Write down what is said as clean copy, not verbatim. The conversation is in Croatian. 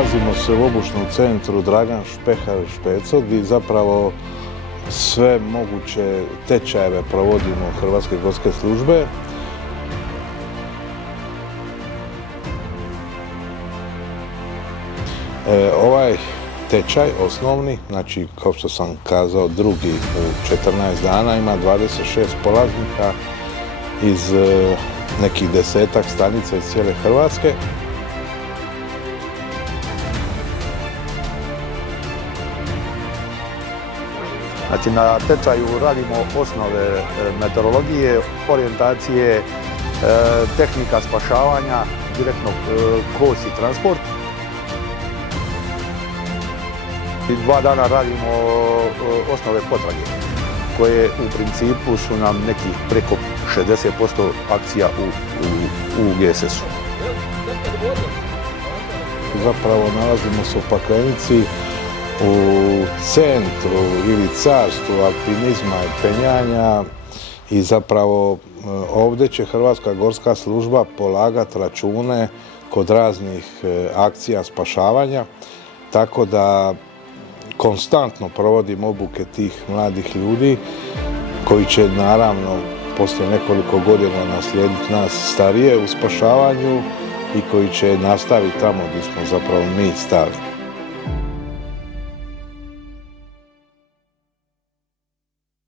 Nalazimo se u obučnom centru Dragan Špehar Špeco, gdje zapravo sve moguće tečajeve provodimo Hrvatske gorske službe. Ovaj tečaj osnovni, znači kao što sam kazao drugi u 14 dana, ima 26 polaznika iz nekih 10-ak stanica iz cijele Hrvatske. Znači na tečaju radimo osnove meteorologije, orijentacije, tehnika spašavanja, direktno kos i transport. I 2 dana radimo osnove potrage, koje u principu su nam nekih preko 60% akcija u GSS-u. Zapravo nalazimo se u Paklenici, u centru ili carstvu alpinizma i penjanja i zapravo ovdje će Hrvatska gorska služba polagati račune kod raznih akcija spašavanja, tako da konstantno provodimo obuke tih mladih ljudi koji će naravno poslije nekoliko godina naslijediti nas starije u spašavanju i koji će nastaviti tamo gdje smo zapravo mi stali.